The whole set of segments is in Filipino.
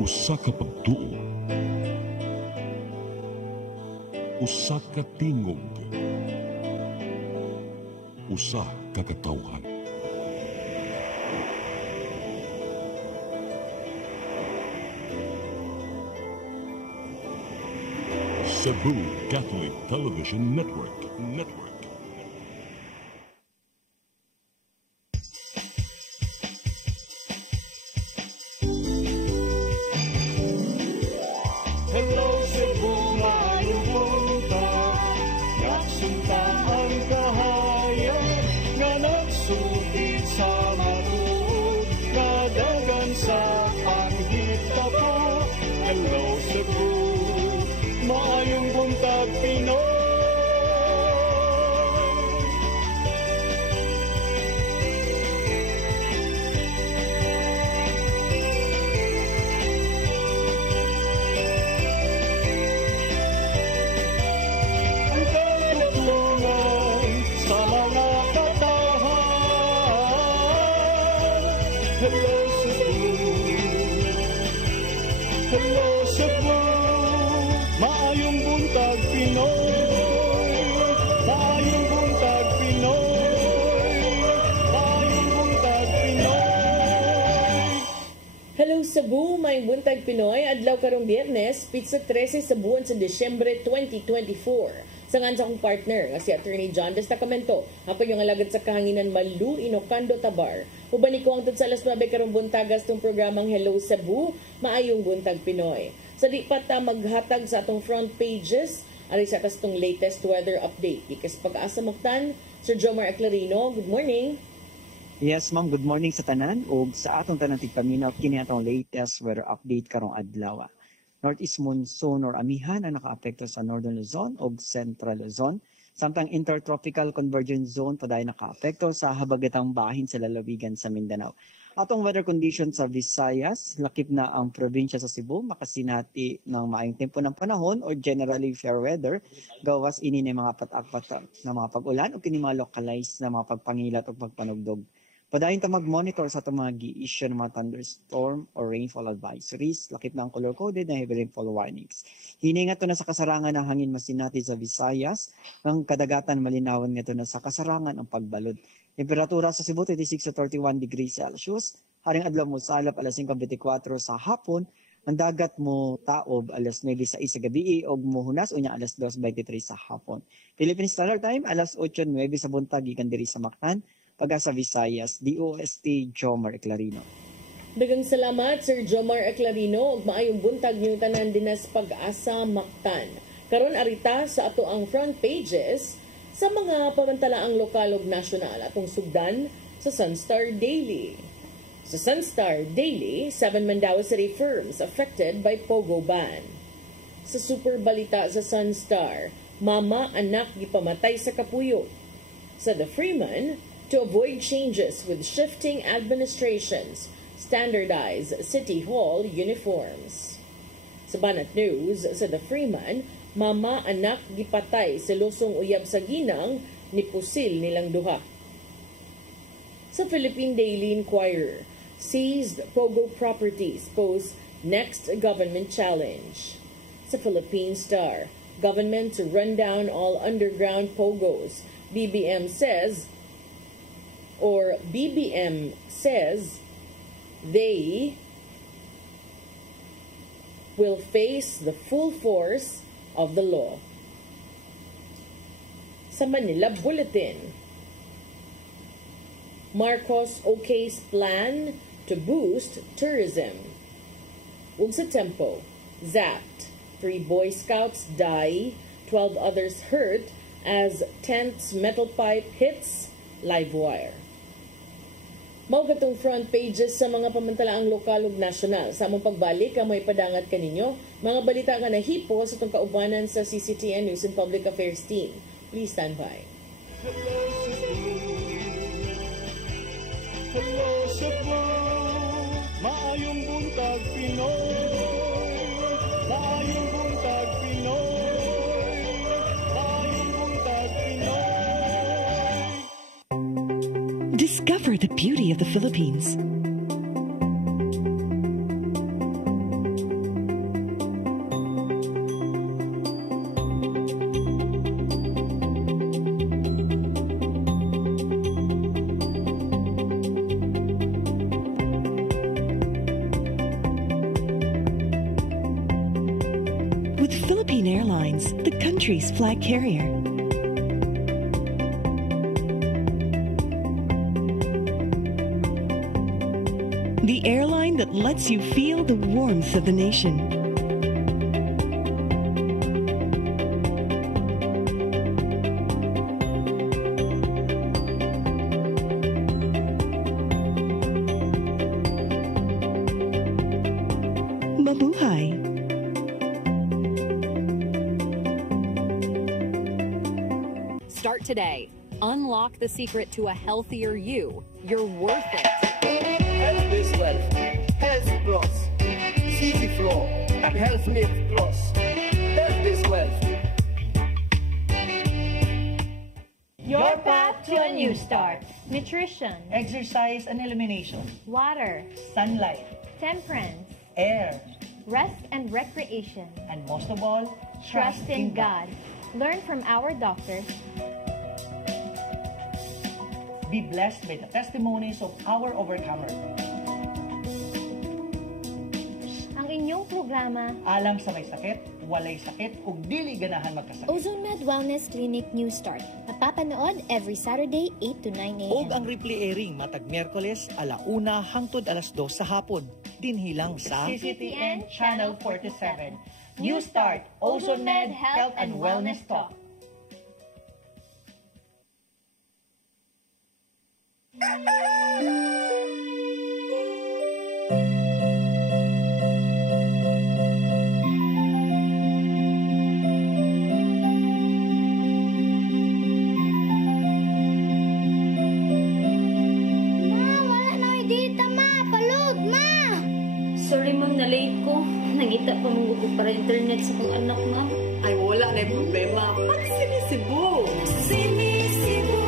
Usa ka pagtuo, usa ka tingog, usa ka katawhan. Cebu Catholic Television Network. Hello Cebu, maayong buntag. Nagsunta ang kahayag nga nagsugid sa matuod, nadagan sa paghitabo. Hello Cebu, maayong buntag Pinoy. Ang katutulungan sa mga katahan. Hello Cebu, hello Cebu, maayong buntag Pinoy, maayong buntag Pinoy, maayong buntag Pinoy. Hello Cebu, may buntag Pinoy, adlaw karong Biyernes, pizza 13 sa buwan sa Disyembre 2024. Sangan sa akong partner nga si Attorney John Destacamento, hapon yung alagad sa kahanginan Malu Inocando Tabar. Uban ko ang sa alas 9 karong buntagas tong programang Hello Cebu, maayong buntag Pinoy. Sa di pa ta maghatag sa atong front pages, ari sa atas tong latest weather update. Ikas pag-asa Mactan, Sir Jomar Aclarino, good morning. Yes, ma'am. Good morning sa tanan. O sa atong tanan tigpaminaw, kini atong latest weather update karong adlaw. Northeast monsoon or amihan ang nakaapekto sa Northern Luzon o Central Luzon. Samtang intertropical convergence zone paday nakaapekto sa habagatang bahin sa lalawigan sa Mindanao. Atong weather conditions sa Visayas, lakip na ang probinsya sa Cebu, makasinati ng maayong tempo ng panahon or generally fair weather. Gawas ini ng mga patak-patak na mga pag-ulan o kini mga localized na mga pagpangilat o pagpanugdog. Padayon ta mag-monitor sa itong mga gi-issue ng mga thunderstorm or rainfall advisories. Lakip na ang color-coded na heavy rainfall warnings. Hiningat to na sa kasarangan ng hangin masinati sa Visayas. Ang kadagatan malinawan nga to na sa kasarangan ang pagbalod. Temperatura sa Cebu 36 to 31 degrees Celsius. Haring adlaw mo salap alas 5:24 sa hapon. Ang dagat mo taob alas 9 sa gabi o muhunas unya alas 2:23 sa hapon. Philippine Standard Time alas 8:09 sa buntag gikan diri sa Mactan. Pag-asa Visayas, DOST Jomar Aclarino. Dagang salamat Sir Jomar Aclarino ug maayong buntag niyo tanan dinas Pag-asa Mactan. Karon arita sa ato ang front pages sa mga pamantalaang lokal ug nasyonal atong sugdan sa Sunstar Daily. Sa Sunstar Daily, 7 Mandaue City firms affected by Pogo ban. Sa Super Balita sa Sunstar, mama anak gipamatay sa kapuyo. Sa The Freeman, to avoid changes with shifting administrations, standardize City Hall uniforms. Sa Banat News, sa The Freeman, mama anak gipatay sa Losong Uyab sa Ginang, nipusil nilang duha. Sa Philippine Daily Inquirer, seized Pogo properties pose next government challenge. Sa Philippine Star, government to run down all underground Pogos. BBM says they will face the full force of the law. Sa Manila Bulletin, Marcos okay's plan to boost tourism. Ug sa Tempo, zapped. 3 Boy Scouts die, 12 others hurt as tent's metal pipe hits live wire. Mao gatong front pages sa mga pamantalaang lokal ug nasyonal. Sa among pagbalik, may padangat kaninyo mga balita nga nahipo sa itong kaubanan sa CCTN News and Public Affairs team. Please stand by. Hello Cebu, maayong buntag Pinoy, maayong buntag Pinoy, maayong buntag Pinoy. Discover the beauty of the Philippines. Airlines, the country's flag carrier. The airline that lets you feel the warmth of the nation. Mabuhay! Start today. Unlock the secret to a healthier you. You're worth it. Health is wealth. Health Plus. CC Flow. Health Lift Plus. Health is wealth. Your path to a new start. Nutrition, Exercise and elimination. water, Sunlight. temperance, Air. rest and recreation. And most of all, Trust in God. Learn from our doctors. Be blessed by the testimonies of our overcomer. Ang inyong programa, Alang sa may sakit, walay sakit, ug dili ganahan magkasakit. Ozone Med Wellness Clinic New Start. Napapanood every Saturday 8 to 9 a.m. Og ang replay airing matag Miyerkules 1:00 hangtod 2:00 sa hapon. Dinhilang sa CCTN Channel 47. New Start, Ozone Med Health and Wellness Talk. Sorry ma'am, na-late ko. Nangita pa mong para internet sa kong anak ma'am. Ay, wala na yung problema. Pag-sinisibo! Sinisibo,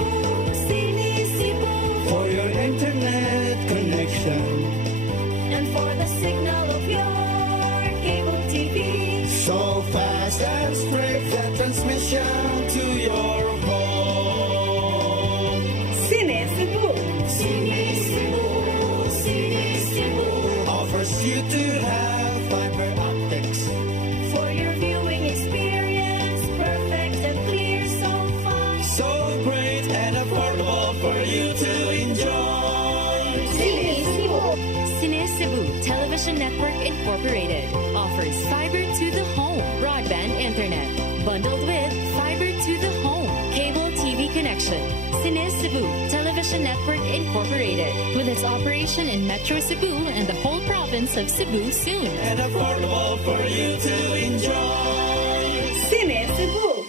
sinisibo. For your internet connection. And for the signal of your cable TV. So fast and straight the transmission to your home. Sinisibo! Sinisibo, sinisibo. Offers you to have fiber optics. For your viewing experience, perfect and clear so far. So great and affordable for you to enjoy. Sinisibo. Cine Cebu Television Network Incorporated offers fiber to the home broadband internet bundled with fiber to the home cable TV connection. Cine Cebu Television Network Incorporated with its operation in Metro Cebu and the whole province of Cebu soon. And affordable for you to enjoy. Sinisibo!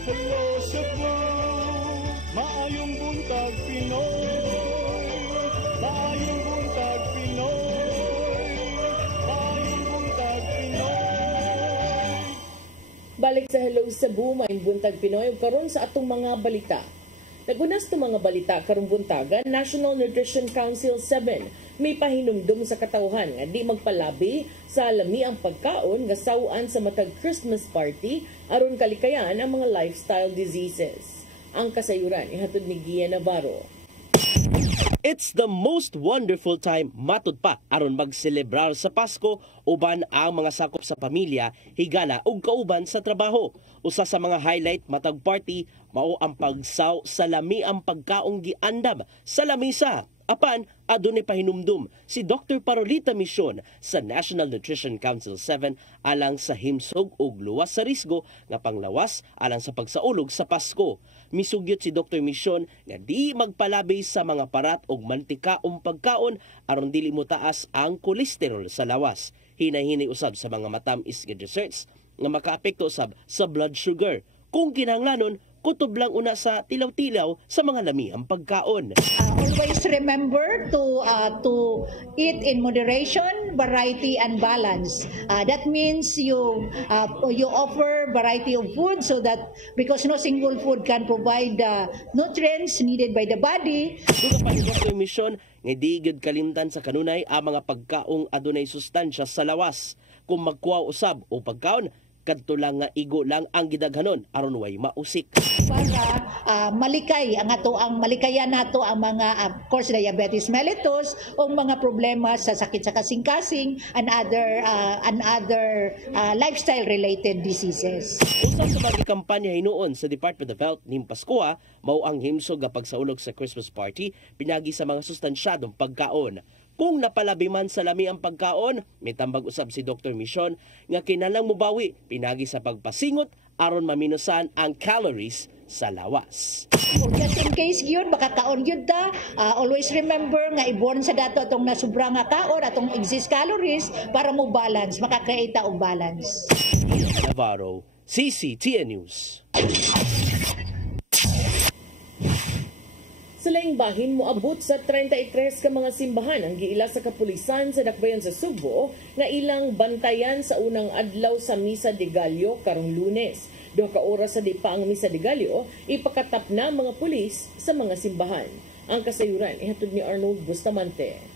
Hello Cebu, maayong buntag Pinoy. Maayong buntag Pinoy. Maayong buntag Pinoy. Balik sa Hello Cebu, maayong buntag Pinoy. Karon sa atong mga balita. Nagunas to mga balita karong buntagan, National Nutrition Council 7 may pahinumdum sa katawhan nga di magpalabi sa lami ang pagkaon nga sawaan sa matag Christmas party aron kalikayan ang mga lifestyle diseases. Ang kasayuran ihatod ni Gia Navarro. It's the most wonderful time matud pa aron magselebrar sa Pasko uban ang mga sakop sa pamilya, higala ug kauban sa trabaho. Usa sa mga highlight matag party mao ang pagsaw sa lami ang pagkaong giandam sa lamisa. Apan adunay pahinumdum si Dr. Parolita Mission sa National Nutrition Council 7 alang sa himsog ug luwas sa risgo nga panglawas alang sa pagsaulog sa Pasko. Misugyot si Dr. Mission nga di magpalabi sa mga parat og mantikaong pagkaon aron dili mo taas ang kolesterol sa lawas. Hinahinay usab sa mga matamis nga desserts nga makaapekto usab sa blood sugar. Kung kinahanglanon, kutob lang una sa tilaw-tilaw sa mga lami ang pagkaon. Always remember to eat in moderation, variety and balance. That means you offer variety of food so that because no single food can provide the nutrients needed by the body. Duga pa ni Dr. Mission nga di gyud kalimtan sa kanunay ang mga pagkaong adunay sustansya sa lawas. Kung magkuha usab o pagkaon kadto lang nga igo lang ang gidaghanon aron way mausik. Para malikay ang malikayan nato ang mga of course diabetes mellitus o mga problema sa sakit sa kasing-kasing and other lifestyle related diseases. Usa sa mga kampanya hinuon sa Department of Health ning Paskoa mao ang himsog nga pagsaulog sa Christmas party pinagi sa mga sustansyadong pagkaon. Kung napalabi man sa lami ang pagkaon, may tambag usab si Dr. Mission nga kinahanglang mobawi pinagi sa pagpasingot aron maminusan ang calories sa lawas. Just in case yun, makakaon yun ta, always remember nga iborn sa dato atong nasubra nga kaon, atong exist calories para mo balance, makakaita og balance. Navarro, CCTN News. Sa laing bahin moabot sa 33 ka mga simbahan ang giila sa kapulisan sa dakbayan sa Subo nga ilang bantayan sa unang adlaw sa Misa de Gallo karong Lunes. 2 ka oras sa di pa ang Misa de Gallo, ipakatap na mga pulis sa mga simbahan. Ang kasayuran ihatod ni Arnold Bustamante.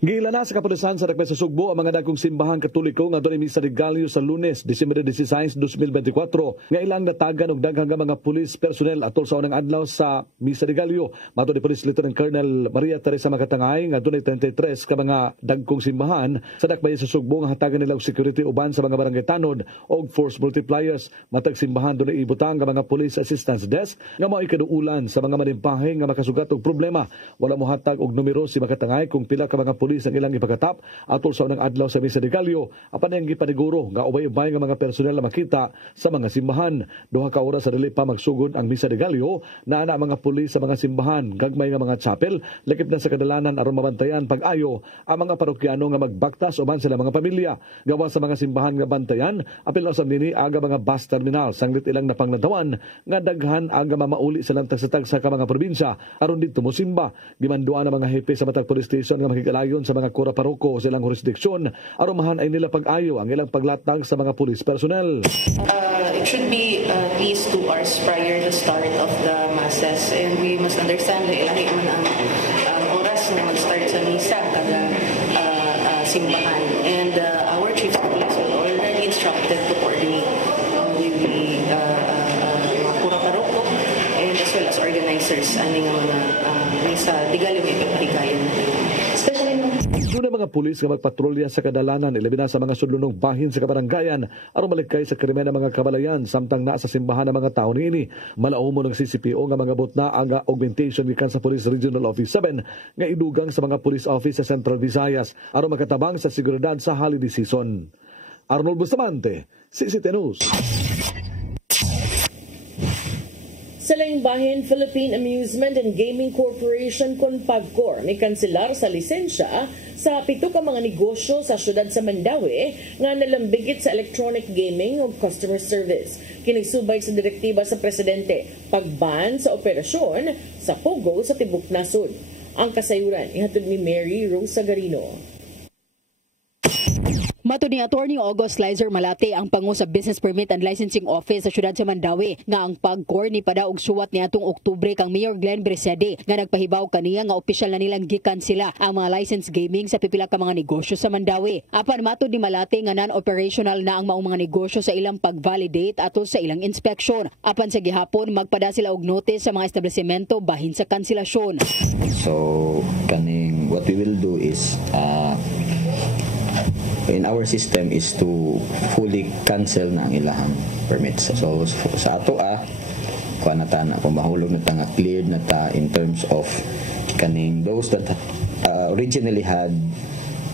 Giila na sa kapulisan sa Dakbayan sa Sugbo ang mga dagkong simbahan katoliko nga doon Misa de Gallo sa Lunes, Disyembre 16, 2024 nga ilang natagan og daghang mga pulis personnel atol sa unang adlaw sa Misa de Gallo. Mato ni Police Lieutenant Colonel Maria Teresa Makatangay nga doon 33 ka mga dagkong simbahan sa Dakbayan sa Sugbo nga hatagan nila og security uban sa mga barangay tanod og force multipliers. Matag simbahan doon ibutang nga mga police assistance desk nga mao ikaduulan sa mga manimpahe nga makasugat og problema. Wala mo hatag og numero si Makatangay kung pila ka mga pulis ang ilang ipakatap atol sa unang adlaw sa Misa de Gallo. Apan ang gipaniguro nga ubay-ubay nga mga personel na makita sa mga simbahan. 2 ka oras sa dili pa magsugod ang Misa de Gallo na ana mga pulis sa mga simbahan, gagmay nga mga chapel, lakip na sa kadalanan aron mabantayan pag-ayo ang mga parokyano nga magbaktas uban sila mga pamilya. Gawa sa mga simbahan nga bantayan, apil usab nini aga mga bus terminal sanglit ilang napanglantawan nga daghan aga mamauli sa tagsa-tagsa ka mga probinsya aron didto mosimba. Gimanduan ang mga hepe sa matag police station nga makikalayon sa mga kura paroko sa ilang jurisdiksyon aron mahan-ay nila pag-ayo ang ilang paglatag sa mga police personnel. It should be at least 2 hours prior to start of the masses, and we must understand na ilahi man ang oras na mag-start sa misa kada simbahan, and our chief of police was already instructed to coordinate with the mga kura paroko and as well as organizers aning mga misa de Gallo may paghigayon. Doon ang mga pulis nga magpatrolya sa kadalanan, ilabi na sa mga sudlunong bahin sa kabaranggayan aron malikay sa krimen ng mga kabalayan samtang naa sa simbahan ng mga tao niini. Malao mo ng CCPO nga mga botna ang augmentation gikan sa Police Regional Office 7 nga idugang sa mga police office sa Central Visayas aron makatabang sa seguridad sa holiday season. Arnold Bustamante, CCTN News. Sa laing bahin, Philippine Amusement and Gaming Corporation kon PAGCOR may kanselar sa lisensya sa 7 ka mga negosyo sa syudad sa Mandaue nga nalambigit sa electronic gaming o customer service. Kinigsubay sa direktiba sa presidente pagban sa operasyon sa Pogo sa tibok nasod. Ang kasayuran ihatod ni Mary Rose Sagarino. Matod ni Attorney August Lizer Malate ang pangu sa Business Permit and Licensing Office sa syudad sa Mandaue nga ang PAGCOR ni pada og suwat ni atong Oktubre kang Mayor Glenn Bresede nga nagpahibaw kaniya nga opisyal na nilang gikan sila ang mga license gaming sa pipila ka mga negosyo sa Mandaue. Apan matod ni Malate nga non-operational na ang maong mga negosyo sa ilang pag-validate ato sa ilang inspeksyon. Apan sa gihapon magpada sila og notice sa mga establishmento bahin sa kanselasyon. So kaning what we will do is in our system is to fully cancel na ang ilahang permits. So sa ato kuha na ta na kung mahulog na ta nga cleared na ta in terms of kaning those that originally had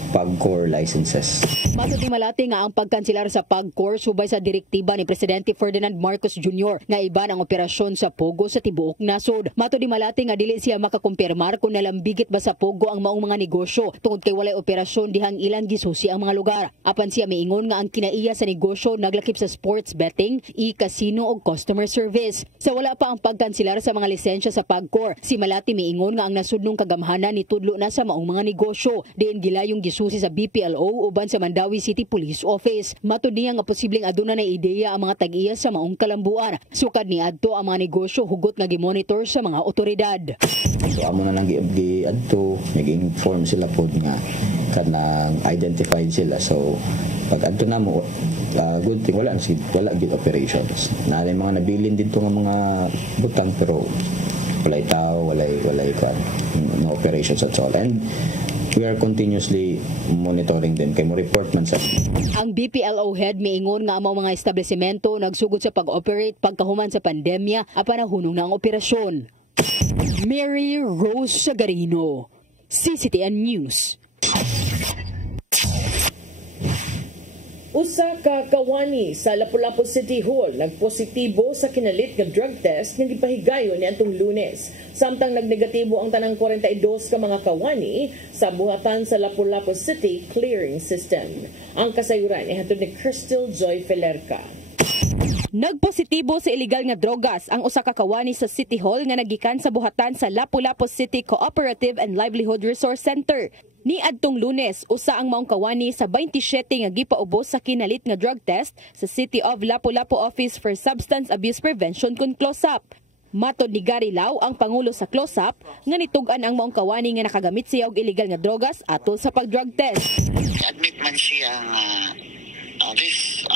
PAGCOR licenses. Matod ni Malate nga ang pagkanselar sa PAGCOR subay sa direktiba ni Presidente Ferdinand Marcos Jr. nga iban ang operasyon sa Pogo sa tibuok nasod. Matod ni Malate nga dili siya makakumpirmar kung nalambigit ba sa Pogo ang maong mga negosyo tungod kay walay operasyon dihang ilang gisusi ang mga lugar. Apan siya miingon nga ang kinaiya sa negosyo naglakip sa sports betting, e-casino o customer service. Sa wala pa ang pagkanselar sa mga lisensya sa PAGCOR, si Malate miingon nga ang nasudnong kagamhanan ni tudlo na sa maong mga negosyo. Diin gila yung gisusi sa BPLO uban sa Mandawi City Police Office. Matud niya nga posibleng aduna na ideya ang mga tag-iya sa maong kalambuan. Sukad ni adto ang mga negosyo hugot nga gimonitor sa mga otoridad. So amo na lang adto nag-inform sila pod nga kanang identified sila. So pag adto na mo good thing wala gid operations. Na mga nabilin dito nga mga butang pero walay tao, walay no operations at all. And we are continuously monitoring them kay mo report man sa. Ang BPLO head miingon nga ang mga establishmento nagsugod sa pag-operate pagkahuman sa pandemya apan nahunong na ang operasyon. Mary Rose Sagarino, CCTN News. Usa ka kawani sa Lapu-Lapu City Hall nagpositibo sa kinalit nga drug test nga gipahigayon niadtong Lunes. Samtang nagnegatibo ang tanang 42 ka mga kawani sa buhatan sa Lapu-Lapu City Clearing System. Ang kasayuran ay hatod ni Crystal Joy Felerca. Nagpositibo sa illegal nga drogas ang usa ka kawani sa City Hall nga nagikan sa buhatan sa Lapu-Lapu City Cooperative and Livelihood Resource Center. Ni adtong Lunes, usa ang maong kawani sa 27 nga gipaubos sa kinalit nga drug test sa City of Lapu-Lapu Office for Substance Abuse Prevention kun CLOSUP. Matod ni Gary Lau, ang pangulo sa CLOSUP, nga nitug-an ang maong kawani nga nakagamit siya og illegal nga drogas atol sa pag-drug test. Admit man siya this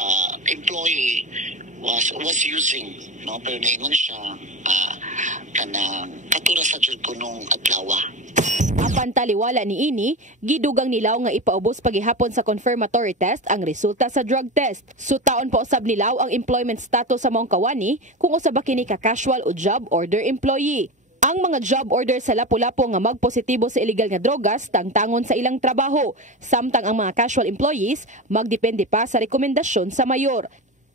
employee was using pero naingon siya kanang katura sa jud kunong adlaw. Apan taliwala ni ini, gidugang nilaw nga ipaubos paghihapon sa confirmatory test ang resulta sa drug test. Sutaon pa usab nilaw ang employment status sa maong kawani kung usa ba kini ka casual o job order employee. Ang mga job order sa Lapu-Lapu nga magpositibo sa illegal nga drogas tangtangon sa ilang trabaho, samtang ang mga casual employees magdepende pa sa rekomendasyon sa mayor.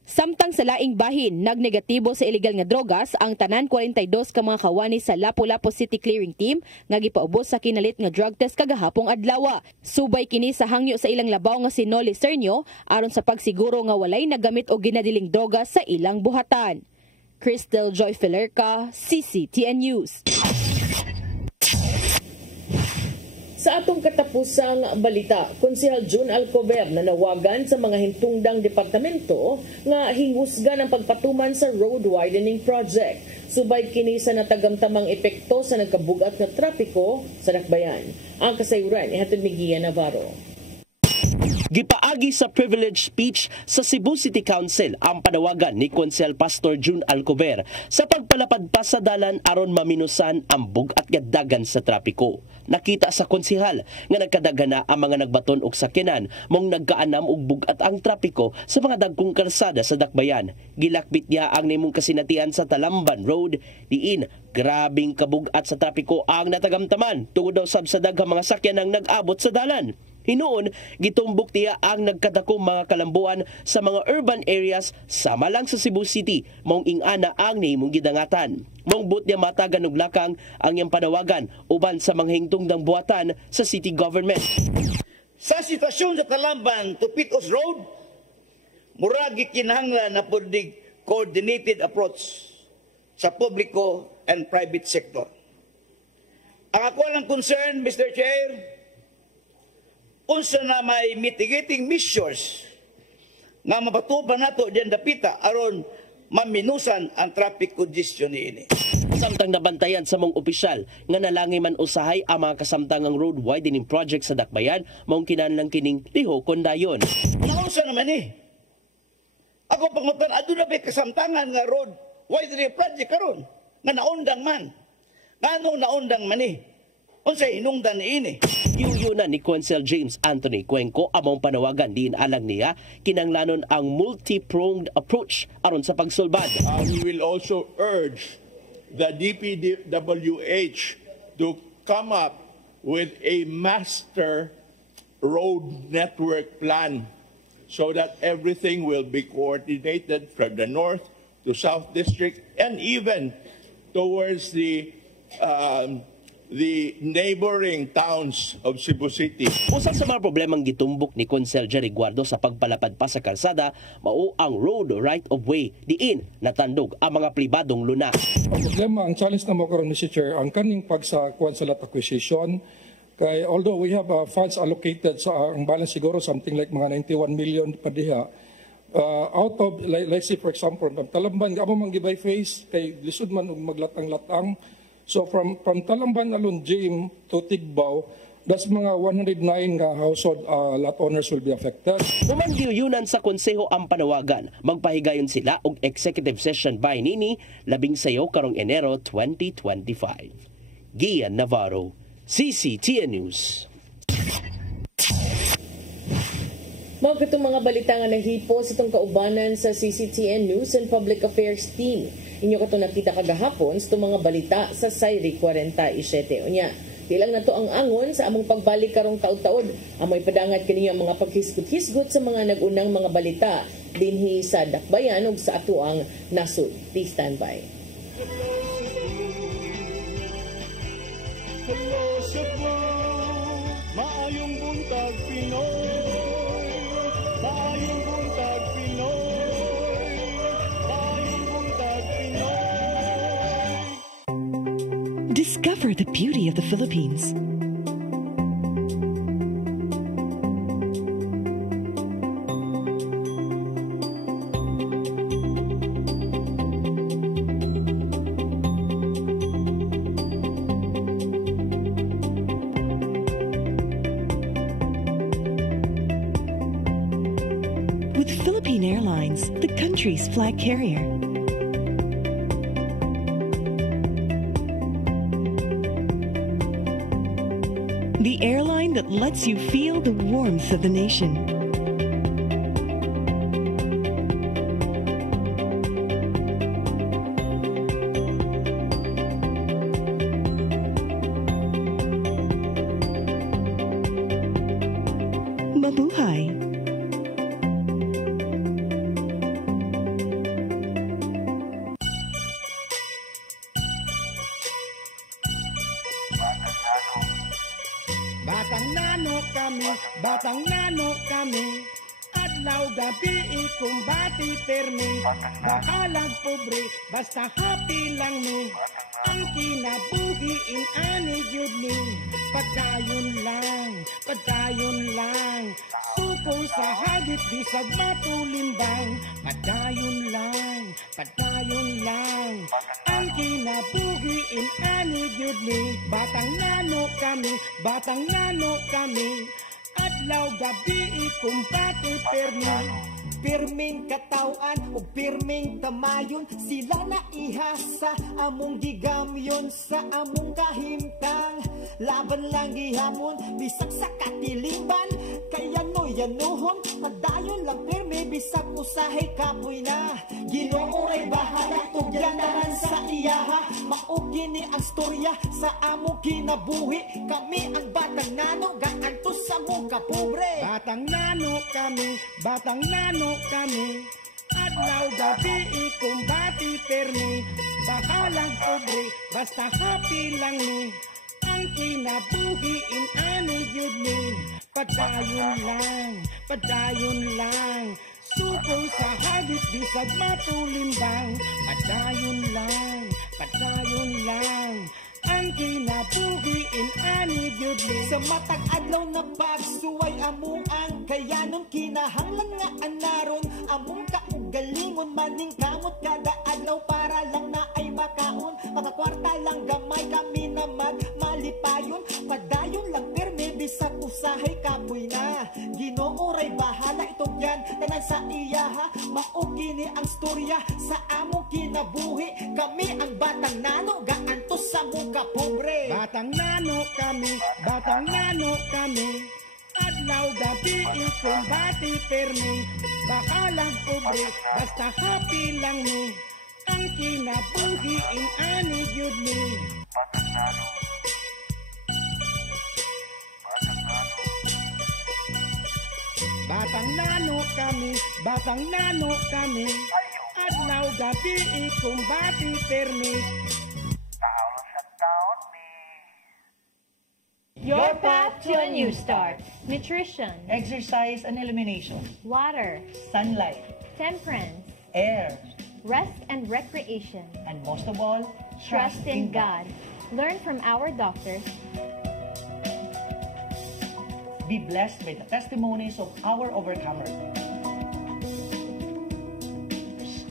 Samtang sa laing bahin, nagnegatibo sa illegal nga drogas ang tanan 42 ka mga kawani sa Lapu-Lapu City Clearing Team nga gipaubos sa kinalit nga drug test kagahapong adlaw. Subay kini sa hangyo sa ilang labaw nga si Noli Cernio aron sa pagsiguro nga walay nagamit o ginadiling drogas sa ilang buhatan. Crystal Joy Felerca, CCTN News. Sa atong katapusang balita, Konsehal June Alcover nanawagan sa mga hintungdang departamento nga hingusgan ang pagpatuman sa road widening project. Subay kini sa natagamtamang epekto sa nagkabugat na trapiko sa Dakbayan. Ang kasayuran ihatod ni Gia Navarro. Gipaagi sa privilege speech sa Cebu City Council ang panawagan ni Konsehal Pastor June Alcover sa pagpalapad pa sa dalan aron maminusan ang bugat nga dagan sa trapiko. Nakita sa konsehal nga nagkadagana ang mga nagbaton og sakyanan mong nagkaanam og bugat ang trapiko sa mga dagkong kalsada sa Dakbayan. Gilakbit niya ang nimong kasinatian sa Talamban Road diin grabing kabugat sa trapiko ang natagamtaman tungod daw sab sa daghang mga sakyanang nag-abot sa dalan. Hinuon, gitumbok niya ang nagkadakong mga kalambuan sa mga urban areas sama lang sa Cebu City, mong ingana ang nimong gidangatan. Mong but niya matagan og lakang ang iyang panawagan uban sa mga hingtungdang buhatan sa city government. Sa sitwasyon sa Talamban to Pitos Road, muragi kinahanglan na pwedeng coordinated approach sa publiko and private sector. Ang ako lang concern, Mr. Chair, unsa na may mitigating measures nga mapatupan nato diyan dapita aron maminusan ang traffic congestion niini. Samtang nabantayan sa mong opisyal nga nalangi man usahay ang mga kasamtangang road widening project sa Dakbayan, maong kinahanglan kining lihokon dayon. Naunsa naman ako pangutan aduna ba kasamtangan nga road widening project karon nga naundang man. Ngano naundang man unsay hinungdan niini? Yuyo na ni Konsehal James Anthony Cuenco among panawagan diin alang niya kinanglanon ang multi-pronged approach aron sa pagsulbad. We will also urge the DPWH to come up with a master road network plan so that everything will be coordinated from the north to south district and even towards the neighboring towns of Cebu City. Usa sa mga problemang gitumbok ni Konsehal Jerry Guardo sa pagpalapad pa sa kalsada mao ang road right of way diin natandog ang mga pribadong luna. Ang problema, ang challenge na mo karon Mr. Chair, ang kaning pagsakuan sa lot acquisition Kaya although we have funds allocated, so ang balance siguro something like mga 91 million pa diha. Out of, let's say for example, Talamban, amo man gibay face, kay lisod man og maglatang-latang. So from Talamban alone, Jim to Tigbaw, that's mga 109 nga household lot owners will be affected. Umanggiyunan sa konseho ang panawagan. Magpahigayon sila og executive session by nini labing sayo karong Enero 2025. Gian Navarro, CCTN News. Mga itong mga balita nga nahipo sa itong kaubanan sa CCTN News and Public Affairs Team. Inyo ko ito nakita kagahapon sa itong mga balita sa Sayri 47. Unya, tilang na to ang angon sa among pagbalik karong taod-taod. Amoy padangat kaniya mga paghisgot-hisgot sa mga nagunang mga balita dinhi sa Dakbayan ug sa atuang nasud. Please stand by. Hello Cebu, maayong buntag Pinoy, maayong buntag Pinoy, maayong buntag Pinoy. Discover the beauty of the Philippines. With Philippine Airlines, the country's flag carrier. The airline that lets you feel the warmth of the nation. Mabuhay! Batang nano kami, adlaw gabi ikumbati permi, bakalag pobre, basta happy lang ni, ang kinabuhiin ani gyud ni, padayon lang, suko sa hagit bisag matulimbang, padayon lang, ang kinabuhiin ani gyud ni, batang nano kami, adlaw gabi ikumpati permi, pirming katawan o pirming tamayon, sila na ihasa among gigamyon sa among kahimtang, laban lang gihapon bisag sa katilingban, kaya no yanuhon padayon lang pirmi bisag usahay kapoy na, Ginoo ay bahala tugyanan sa iyaha, maugi ni ang storya sa among kinabuhi, kami ang batang nano gaantos sa mong kapobre, batang nano kami, adlaw gabi ikumbati permi, bakalang pobre, basta happy lang ni, ang kinabuhiin ani gyud ni, padayon lang, suko sa hagit bisag matulimbang, padayon lang, ang kinabuhiin ani gyud ni, sa matag adlaw na pagsuway among ang kayanon, kinahanglan nga anaron among kaugalingon, maning kamot kada adlaw para lang na ay makaon, makakwarta lang gamay kami na magmalipayon, padayon lang perme bisag usahay kapoy na, Ginoo ray bahala itugyan tanan sa iyaha, maugi ni ang storya sa among kinabuhi, kami ang batang nano gaantos sa mong kapobre, batang nano kami, adlaw gabi ikumbati permi, bakalang pobre, basta happy lang ni, ang kinabuhiin ani gyud ni, batang nano kami, adlaw gabi ikumbati permi, Your path to a new start. Nutrition, Exercise and elimination. water, Sunlight. temperance, Air. rest and recreation. And most of all, Trust in God. Learn from our doctors. Be blessed by the testimonies of our overcomers.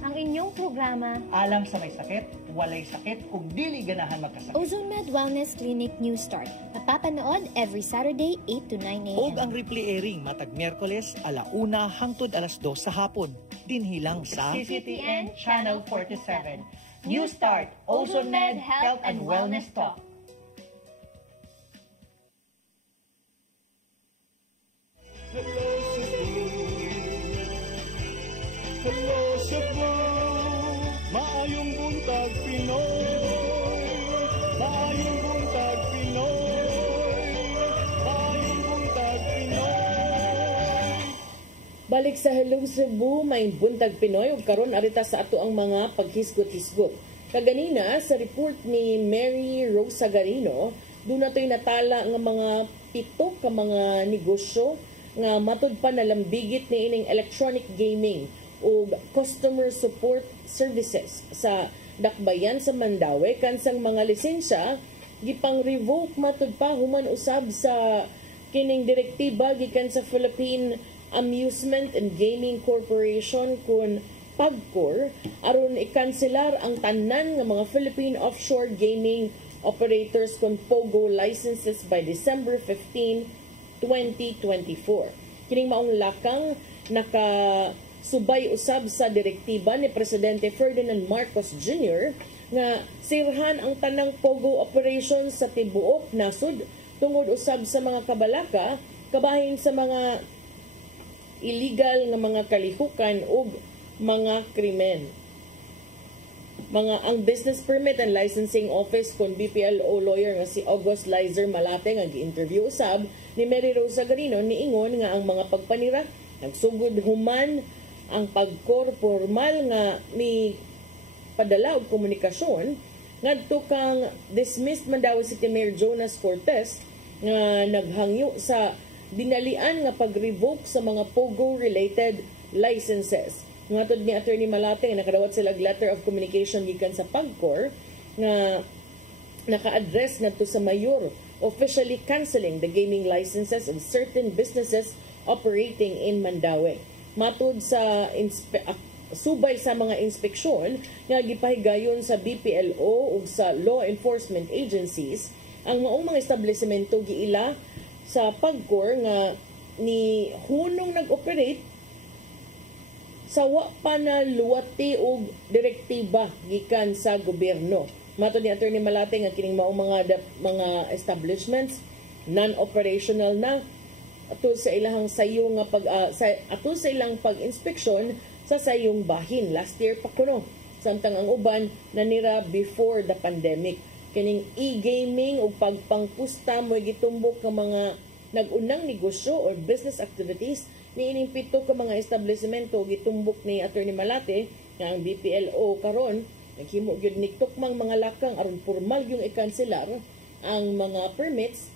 Ang inyong programa, Alam sa may sakit, walay sakit, ug dili ganahan magkasakit. Ozone Med Wellness Clinic New Start. Napapanood every Saturday 8 to 9 a.m. Og ang replay airing matag Miyerkules 1:00 hangtod 2:00 sa hapon. Dinhilang sa CCTN Channel 47. New Start, Ozone Med Health and Wellness Talk. Hello Cebu, maayong buntag Pinoy, maayong buntag Pinoy, maayong buntag Pinoy. Balik sa Hello Cebu, may buntag Pinoy ug karon arita sa ato ang mga paghisgot-hisgot. Kaganina sa report ni Mary Rosa Garino, doon nato'y natala nga mga 7 ka mga negosyo nga matud pa nalambigit ni ining electronic gaming o customer support services sa dakbayan sa Mandaue kansang mga lisensya gipang revoke matud pa human usab sa kining direktiba gikan sa Philippine Amusement and Gaming Corporation kun PAGCOR aron ikanselar ang tanan nga mga Philippine offshore gaming operators kun POGO licenses by December 15, 2024. Kining maong lakang nakasubay usab sa direktiba ni Presidente Ferdinand Marcos Jr. nga sirhan ang tanang POGO operations sa tibuok nasud tungod usab sa mga kabalaka kabahin sa mga illegal nga mga kalihukan ug mga krimen. Ang Business Permit and Licensing Office kon BPLO lawyer nga si August Lizer Malate nga gi-interview usab ni Mary Rosa Garino niingon nga ang mga pagpanira nagsugod human ang PAGCOR formal nga ni padala og komunikasyon ngadto kang dismissed Mandaue City Mayor Jonas Cortez nga naghangyo sa dinalian nga pag-revoke sa mga POGO-related licenses. Ngatod ni Attorney Malate nga nakadawat sila letter of communication gikan sa PAGCOR nga naka-address ngadto sa mayor officially canceling the gaming licenses of certain businesses operating in Mandaue. Matud sa subay sa mga inspeksyon nga gipahigayon sa BPLO ug sa law enforcement agencies, ang maong mga establishmento giila sa PAGCOR nga ni hunong nag-operate sa wa pa na luwati og direktiba gikan sa gobyerno. Matud ni Attorney Malate nga kining maong mga establishments non-operational na atul sa ilang sayo nga atul sa ilang pag-inspeksyon sa sayong bahin last year pa kuno, samtang ang uban nanira before the pandemic. Kining e-gaming o pagpangpusta mo gitumbok ng mga nag-unang negosyo or business activities ni ining 7 ka mga establishmento gitumbok ni Attorney Malate nga ang BPLO karon naghimo gyud ni tukmang mga lakang aron formal yung i-cancelar ang mga permits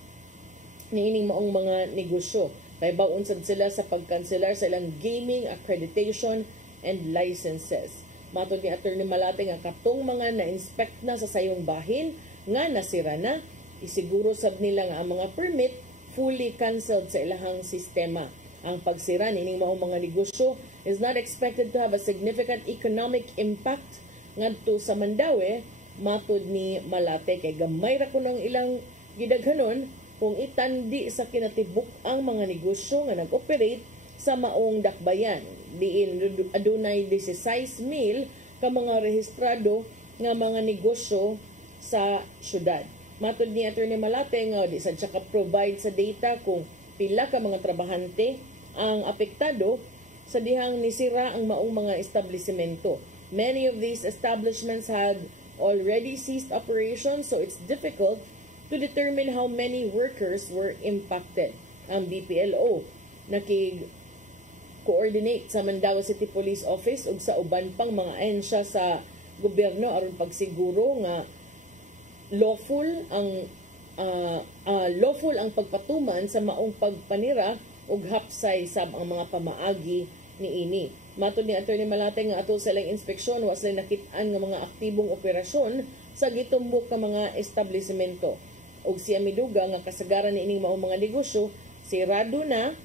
ni ining maong mga negosyo. Kay baon sad sila sa pag-cancelar sa ilang gaming accreditation and licenses. Matod ni Attorney Malate nga katong mga na-inspect na sa sayong bahin nga nasira na, isiguro sab nila nga ang mga permit fully canceled sa ilahang sistema. Ang pagsira nining maong mga negosyo is not expected to have a significant economic impact ngadto sa Mandaue, matod ni Malate. Kay gamay ra kuno ang ilang gidaghanon kung itandi sa kinatibuk ang mga negosyo nga nag-operate sa maong dakbayan. Diin adunay 16,000 ka mga rehistrado nga mga negosyo sa syudad. Matod ni Attorney Malate nga di sad siya ka-provide sa data kung pila ka mga trabahante ang apektado sa dihang nisira ang maong mga establishmento. Many of these establishments had already ceased operations, so it's difficult to determine how many workers were impacted. Ang BPLO nakig-coordinate sa Mandaue City Police Office ug sa uban pang mga ahensya sa gobyerno aron pagsiguro nga lawful ang pagpatuman sa maong pagpanira ug hapsay sab ang mga pamaagi niini. Matod ni Attorney Malate nga atol sa ilang inspeksyon wa sila nakit-an nga mga aktibong operasyon sa gitumbok ka mga establishmento. Og siya miduga nga kasagaran niining maong mga negosyo sirado na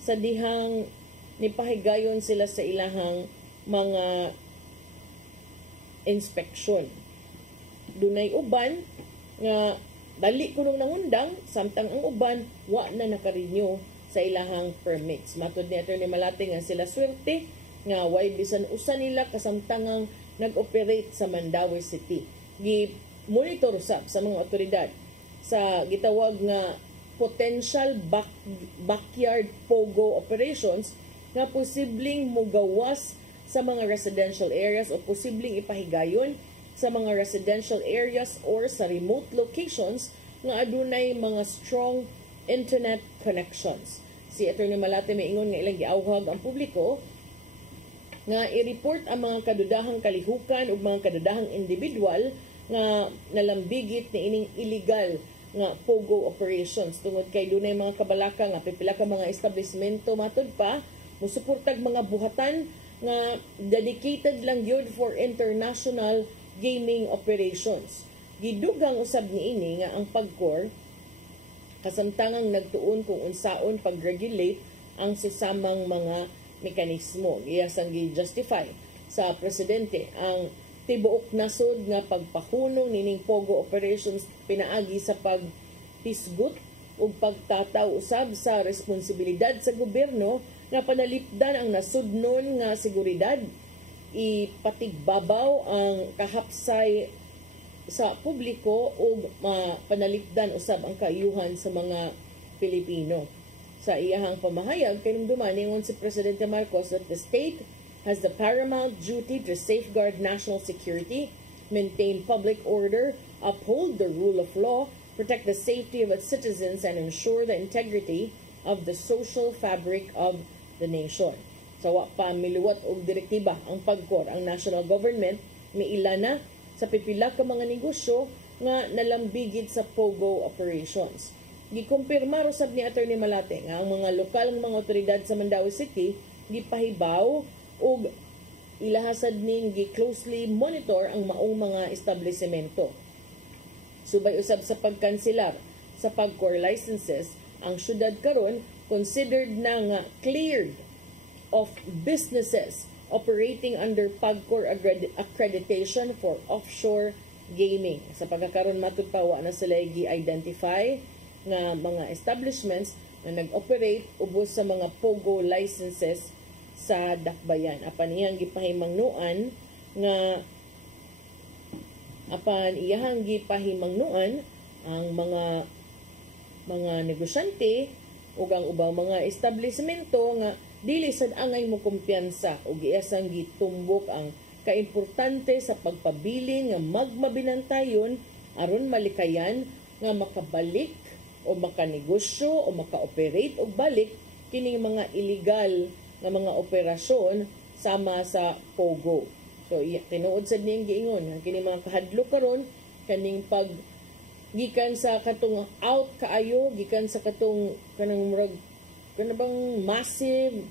sa dihang nipahigayon sila sa ilahang mga inspeksyon. Dunay uban nga dali kunong nangundang, samtang ang uban wa na nakarenew sa ilahang permits. Matod ni Atty. Malate nga sila swerte nga way bisan usa nila kasamtangang nag-operate sa Mandaue City. Gi-monitor usab sa mga otoridad sa gitawag nga potential backyard pogo operations nga posibleng mugawas sa mga residential areas o posibleng ipahigayon sa mga residential areas or sa remote locations nga adunay mga strong internet connections. Si Atty. Malate may ingon nga ilang giawhag ang publiko nga i-report ang mga kadudahang kalihukan ug mga kadudahang individual nga nalambigit ni ining illegal nga pogo operations tungod kay dunay mga kabalaka nga pipila ka mga establishmento matud pa musuportag mga buhatan nga dedicated lang gyud for international gaming operations. Gidugang usab niini nga ang PAGCOR kasamtangang nagtuon kung unsaon pag-regulate ang susamang mga mekanismo. Iyasang gi-justify sa presidente ang tibuok nasod nga pagpahunong nining pogo operations pinaagi sa pagtisgut ug pagtataw usab sa responsibilidad sa gobyerno nga panalipdan ang nasudnon nga seguridad, ipatigbabaw ang kahapsay sa publiko ug panalipdan usab ang kaayuhan sa mga Pilipino. Sa iyahang pamahayag kinumduman ningon si Presidente Marcos that the state has the paramount duty to safeguard national security, maintain public order, uphold the rule of law, protect the safety of its citizens, and ensure the integrity of the social fabric of the nation. Sa wa pa miluwat og direktiba ang PAGCOR, ang national government miila na sa pipila ka mga negosyo nga nalambigit sa pogo operations. Gikumpirma usab ni Atty. Malate nga ang mga lokal nga mga otoridad sa Mandaue City gipahibaw ug ilahasad ning gi-closely monitor ang maong mga establishmento. Subay usab sa pagkanselar sa PAGCOR licenses, ang syudad karon considered na nga cleared of businesses operating under PAGCOR accreditation for offshore gaming. Sa pagkakaroon matud pa wa na sila gi-identify nga mga establishments na nag-operate ubos sa mga pogo licenses sa dakbayan. Apan iyang gipahimangnuan nga ang mga negosyante ug ang ubang mga establishmento nga dili sad angay mo kumpiyansa ug iyasang gitumbok ang kaimportante sa pagpabilin nga magmabinantayon aron malikayan nga makabalik o makanegosyo o maka-operate og balik kining mga illegal nga mga operasyon sama sa pogo. So tinuod sad niyang giingon kini mga kahadlok karon kaning pag gikan sa katong out kaayo gikan sa katong kanang murag bang massive